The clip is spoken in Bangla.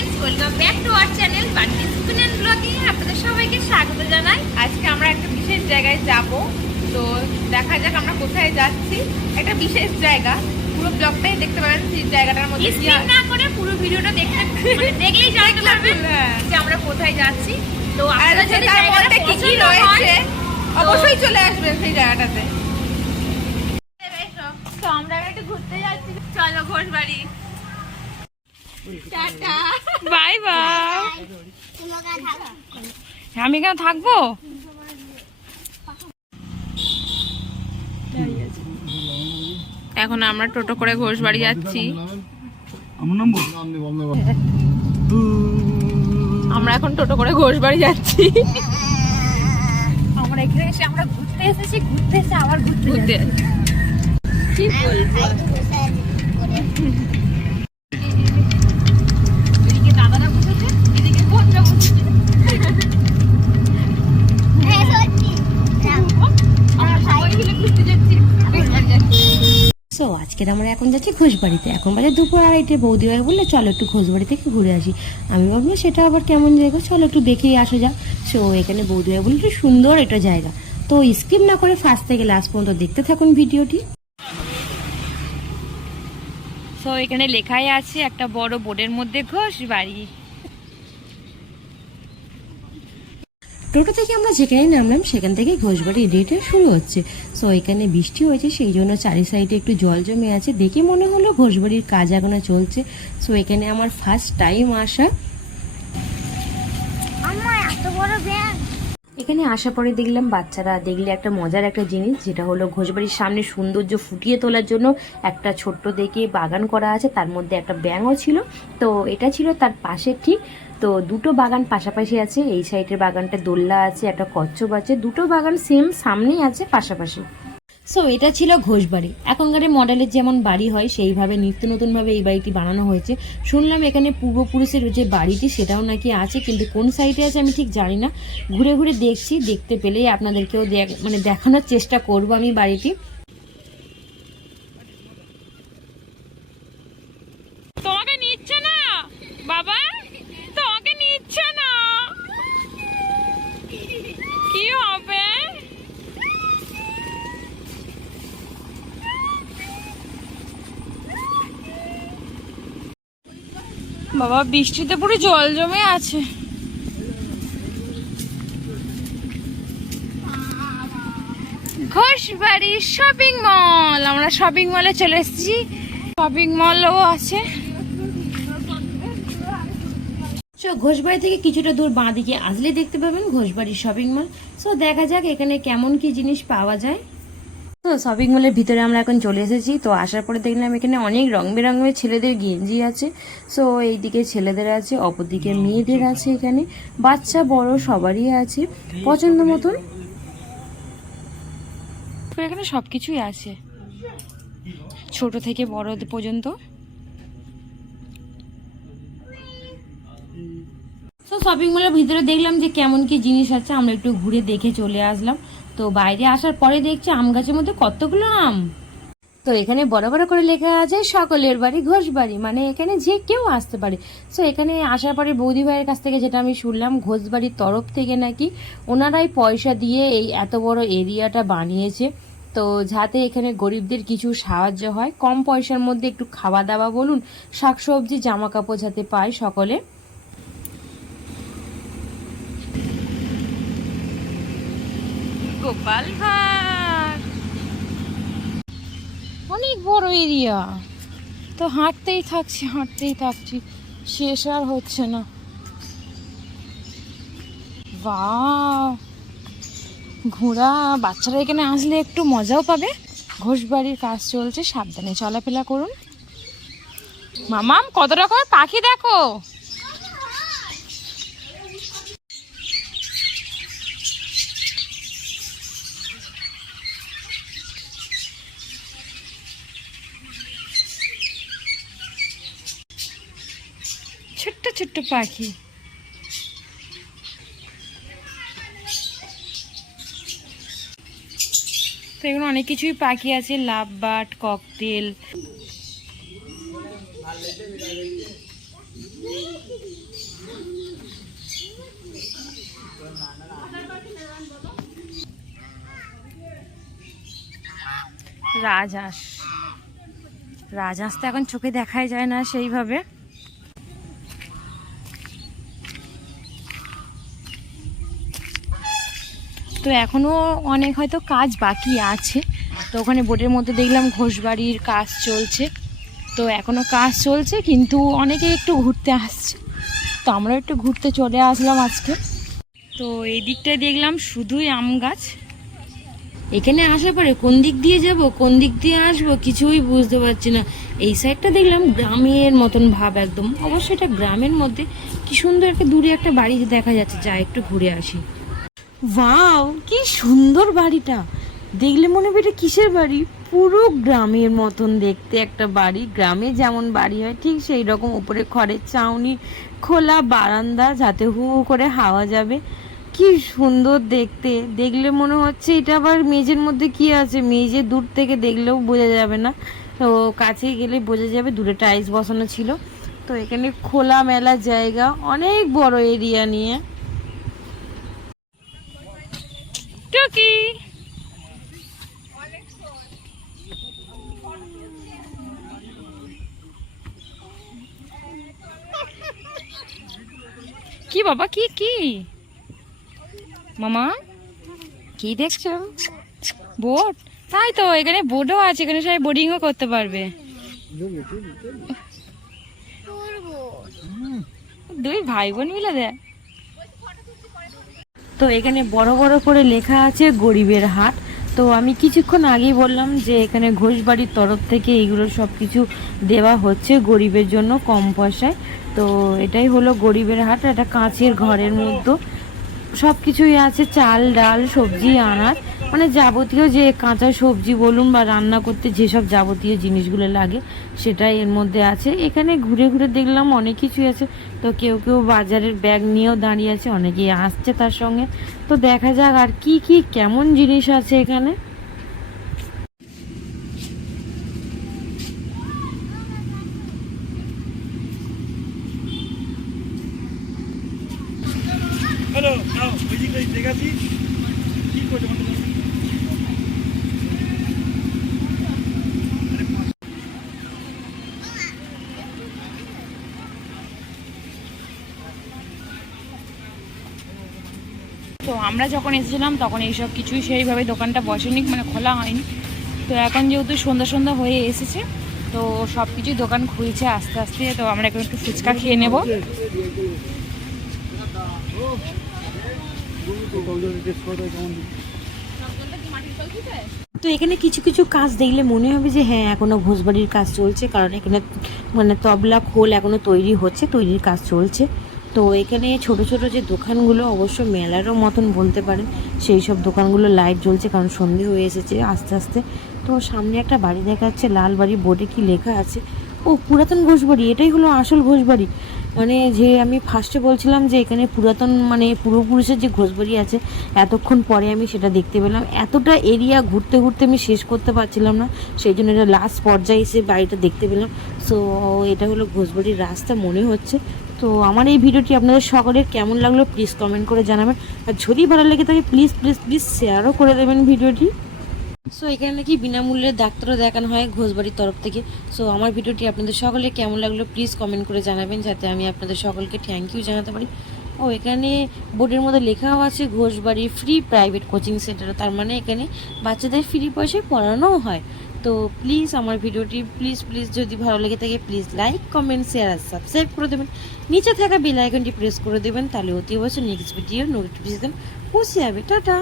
Friends welcome back to our channel Bunty spin and ব্লগে আপনাদের সবাইকে স্বাগত জানাই আজকে আমরা একটা বিশেষ জায়গায় যাব তো দেখা যাক আমরা কোথায় যাচ্ছি একটা বিশেষ জায়গা পুরো ব্লগটাই দেখতে পাবেন সেই জায়গাটার মধ্যে। না করে পুরো ভিডিওটা দেখতে মানে দেখলেই জানতে পারবেন হ্যাঁ। যে আমরা কোথায় যাচ্ছি তো আর আপনাদের যদি জায়গাটা কি কি রয়েছে অবশ্যই চলে আসবেন সেই জায়গাটাতে তো আমরা একটু ঘুরতে যাচ্ছি চলো টাটা বাই বাই। আমি কেন থাকব? এখন আমরা টোটো করে ঘোষবাড়ি যাচ্ছি। আমার এখন টোটো করে ঘোষবাড়ি যাচ্ছি। আমরা এখানে এসে আমরা ঘুরতে এসেছি ঘুরতে এসে আবার ঘুরতে ঘুরতে যাচ্ছি। কি বলব সো আজকের আমরা এখন যাচ্ছি ঘোষবাড়িতে। এখন বাজে দুপুর আড়াইটে। বৌদি ভাই বললে, চলো একটু ঘোষবাড়ি থেকে ঘুরে আসি। আমি ভাবলাম, সেটা আবার কেমন জায়গা? চলো একটু দেখেই আসা যাক। সো এখানে বৌদি ভাই বলল, একটু সুন্দর এটা জায়গা। তো স্কিপ না করে ফার্স্ট থেকে লাস্ট পর্যন্ত দেখতে থাকুন ভিডিওটি। সো এখানে লেখাই আছে, একটা বড় বোর্ডের মধ্যে ঘোষবাড়ি। টোটো থেকে আমরা যেখানে নামলাম সেখান থেকে ঘোষবাড়ি রেটে শুরু হচ্ছে। সো এখানে বৃষ্টি হয়েছে সেই জন্য চারি সাইডে একটু জল জমে আছে। দেখে মনে হলো ঘোষবাড়ির কাজ এখনও চলছে। সো এখানে আমার ফার্স্ট টাইম আসা। এখানে আসার পরে দেখলাম বাচ্চারা দেখলে একটা মজার একটা জিনিস যেটা হলো ঘোষবাড়ির সামনে সৌন্দর্য ফুটিয়ে তোলার জন্য একটা ছোট্ট দেখে বাগান করা আছে তার মধ্যে একটা ব্যাঙও ছিল। তো এটা ছিল তার পাশে ঠিক তো দুটো বাগান পাশাপাশি আছে। এই সাইডের বাগানটা দোল্লা আছে, একটা কচ্ছপ আছে। দুটো বাগান সেম সামনেই আছে, পাশাপাশি। সো এটা ছিল ঘোষবাড়ি। এখনকার মডেলের যেমন বাড়ি হয়, সেইভাবে নিত্য নতুনভাবে এই বাড়িটি বানানো হয়েছে। শুনলাম এখানে পূর্বপুরুষের যে বাড়িটি, সেটাও নাকি আছে, কিন্তু কোন সাইডে আছে আমি ঠিক জানি না। ঘুরে ঘুরে দেখছি, দেখতে পেলেই আপনাদেরকেও মানে দেখানোর চেষ্টা করব আমি বাড়িটি তোমাকে নিচ্ছে না বাবা তোমাকে নিচ্ছে না কি হবে বাবা, বৃষ্টিতে পুরো জল জমে আছে। ঘোষবাড়ি শপিং মল আমরা শপিং মলে চলে এসেছি। শপিং মলও আছে। সো ঘোষবাড়ি থেকে কিছুটা দূর বাঁ দিকে আসলে দেখতে পাবেন ঘোষবাড়ির শপিং মল সো দেখা যাক এখানে কেমন কি জিনিস পাওয়া যায়। তো শপিং মলের ভিতরে আমরা এখন চলে এসেছি। তো আসার পরে দেখলাম এখানে অনেক রং বেরঙের ছেলেদের গেঞ্জি আছে। সো এইদিকে ছেলেদের আছে, অপরদিকে মেয়েদের আছে এখানে। বাচ্চা, বড়, সবারই আছে। পছন্দ মতন? এখানে সব কিছুই আছে। ছোট থেকে বড় পর্যন্ত। তো শপিং মলের ভিতরে দেখলাম যে কেমন কি জিনিস আছে। আমরা একটু ঘুরে দেখে চলে আসলাম। তো বাইরে আসার পরে দেখছি আম গাছের মধ্যে কতগুলো আম। তো এখানে বড় বড় করে লেখা আছে, সকলের বাড়ি ঘোষ বাড়ি মানে এখানে যে কেউ আসতে পারে। সো এখানে আসার পরে বৌদি ভাইয়ের কাছ থেকে যেটা আমি শুনলাম, ঘোষ বাড়ির তরফ থেকে নাকি ওনারাই পয়সা দিয়ে এই এত বড় এরিয়াটা বানিয়েছে। তো যাতে এখানে গরিবদের কিছু সাহায্য হয়, কম পয়সার মধ্যে একটু খাওয়া দাওয়া বলুন, শাকসবজি জামা কাপড় যাতে পায় সকলে। গোপাল অনেক বড় এরিয়া। তো হাঁটতেই থাকছি হাঁটতেই থাকছি। শেষ আর হচ্ছে না। বাহ ঘোড়া, বাচ্চারা এখানে আসলে একটু মজাও পাবে। ঘোষবাড়ির কাজ চলছে, সাবধানে চলাফেরা করুন। মামাম, কত রকমের পাখি দেখো? ছোট্ট ছোট্ট পাখি। তো এগুলো অনেক কিছুই পাখি আছে লাভ বাট, ককটেল। রাজহাঁস। রাজহাঁস তো এখন চোখে দেখাই যায় না সেইভাবে। তো এখনও অনেক হয়তো কাজ বাকি আছে। তো ওখানে বোর্ডের মধ্যে দেখলাম ঘোষবাড়ির কাজ চলছে। তো এখনও কাজ চলছে, কিন্তু অনেকে একটু ঘুরতে আসছে। তো আমরা একটু ঘুরতে চলে আসলাম আজকে। তো এই দেখলাম শুধুই আম গাছ। এখানে আসার পরে কোন দিক দিয়ে যাব, কোন দিক দিয়ে আসব কিছুই বুঝতে পারছি না। এই সাইডটা দেখলাম গ্রামের মতন ভাব একদম। অবশ্যই এটা গ্রামের মধ্যে কি সুন্দর একটা দূরে একটা বাড়ি দেখা যাচ্ছে। যা একটু ঘুরে আসি। ওয়াও, কি সুন্দর বাড়িটা। দেখলে মনে হবে এটা কিসের বাড়ি? পুরো গ্রামের মতন দেখতে একটা বাড়ি। গ্রামে যেমন বাড়ি হয়, ঠিক সেই রকম উপরে খড়ের চাউনি খোলা বারান্দা যাতে হু হু করে হাওয়া যাবে। কি সুন্দর দেখতে। দেখলে মনে হচ্ছে এটা আবার মেঝের মধ্যে কি আছে? মেঝে দূর থেকে দেখলেও বোঝা যাবে না। তো কাছে গেলে বোঝা যাবে, দূরে টাইলস বসানো ছিল। তো এখানে খোলা মেলা জায়গা, অনেক বড় এরিয়া নিয়ে। কি বাবা, কি কি? মামা, কি দেখছ? বোট? তাই তো, এখানে বোটও আছে, এখানে সবাই বোর্ডিংও করতে পারবে। দুই ভাই বোন মিলে দেয় তো এখানে বড় বড় করে লেখা আছে গরিবের হাট। তো আমি কিছুক্ষণ আগেই বললাম যে এখানে ঘোষবাড়ির তরফ থেকে এইগুলো সব কিছু দেওয়া হচ্ছে গরিবের জন্য কম পয়সায়। তো এটাই হলো গরিবের হাট এটা কাঁচের ঘরের মধ্যে। সব কিছুই আছে, চাল, ডাল, সবজি, আনাজ। মানে যাবতীয় যে কাঁচা সবজি বলুন বা রান্না করতে যেসব যাবতীয় জিনিসগুলো লাগে, সেটাই এর মধ্যে আছে। এখানে ঘুরে ঘুরে দেখলাম অনেক কিছুই আছে। তো কেউ কেউ বাজারের ব্যাগ নিয়েও দাঁড়িয়ে আছে, অনেকেই আসছে তার সঙ্গে। তো দেখা যাক আর কি কি, কেমন জিনিস আছে এখানে। আমরা যখন এসেছিলাম, তখন এইসব কিছুই সেইভাবে দোকানটা বসেনি মানে খোলা হয়নি। তো এখন যেহেতু সন্ধ্যা সন্ধ্যা হয়ে এসেছে, তো সব কিছুই দোকান খুলছে আস্তে আস্তে। তো আমরা এখন একটু ফুচকা খেয়ে নেব। তো এখানে কিছু কিছু কাজ দেখলে মনে হবে যে হ্যাঁ এখনও ঘোষবাড়ির কাজ চলছে, কারণ এখানে মানে তবলা খোল এখনও তৈরি হচ্ছে, তৈরির কাজ চলছে। তো এখানে ছোট ছোট যে দোকানগুলো, অবশ্য মেলারও মতন বলতে পারেন, সেই সব দোকানগুলো লাইট জ্বলছে কারণ সন্ধে হয়ে এসেছে আস্তে আস্তে। তো সামনে একটা বাড়ি দেখা যাচ্ছে লাল বাড়ি বোর্ডে কি লেখা আছে? ও, পুরাতন ঘোষবাড়ি, এটাই হলো আসল ঘোষবাড়ি। মানে যে আমি ফার্স্টে বলছিলাম যে এখানে পুরাতন মানে পূর্বপুরুষের যে ঘোষবাড়ি আছে, এতক্ষণ পরে আমি সেটা দেখতে পেলাম। এতটা এরিয়া ঘুরতে ঘুরতে আমি শেষ করতে পারছিলাম না, সেই জন্য এটা লাস্ট পর্যায়ে এসে বাড়িটা দেখতে পেলাম। সো এটা হলো ঘোষবাড়ির রাস্তা মনে হচ্ছে। তো আমার এই ভিডিওটি আপনাদের সকলের কেমন লাগল প্লিজ কমেন্ট করে জানাবেন। আর যদি ভালো লেগে থাকে প্লিজ প্লিজ প্লিজ শেয়ারও করে দেবেন ভিডিওটি। সো এখানে নাকি বিনামূল্যে ডাক্তারও দেখানো হয় ঘোষবাড়ির তরফ থেকে। সো আমার ভিডিওটি আপনাদের সকলে কেমন লাগল প্লিজ কমেন্ট করে জানাবেন, যাতে আমি আপনাদের সকলকে থ্যাংক ইউ জানাতে পারি। ও, এখানে বোর্ডের মধ্যে লেখাও আছে Ghoshbari free private coaching centre তার মানে এখানে বাচ্চাদের ফ্রি পয়সায় পড়ানোও হয়। তো প্লিজ আমার ভিডিওটি প্লিজ প্লিজ যদি ভালো লেগে থাকে প্লিজ লাইক কমেন্ট শেয়ার আর সাবস্ক্রাইব করে দেবেন। নিচে থাকা বেল আইকনটি প্রেস করে দেবেন, তাহলে অতি অবশ্যই নেক্সট ভিডিও নোটিফিকেশন পৌঁছে যাবে। টাটা!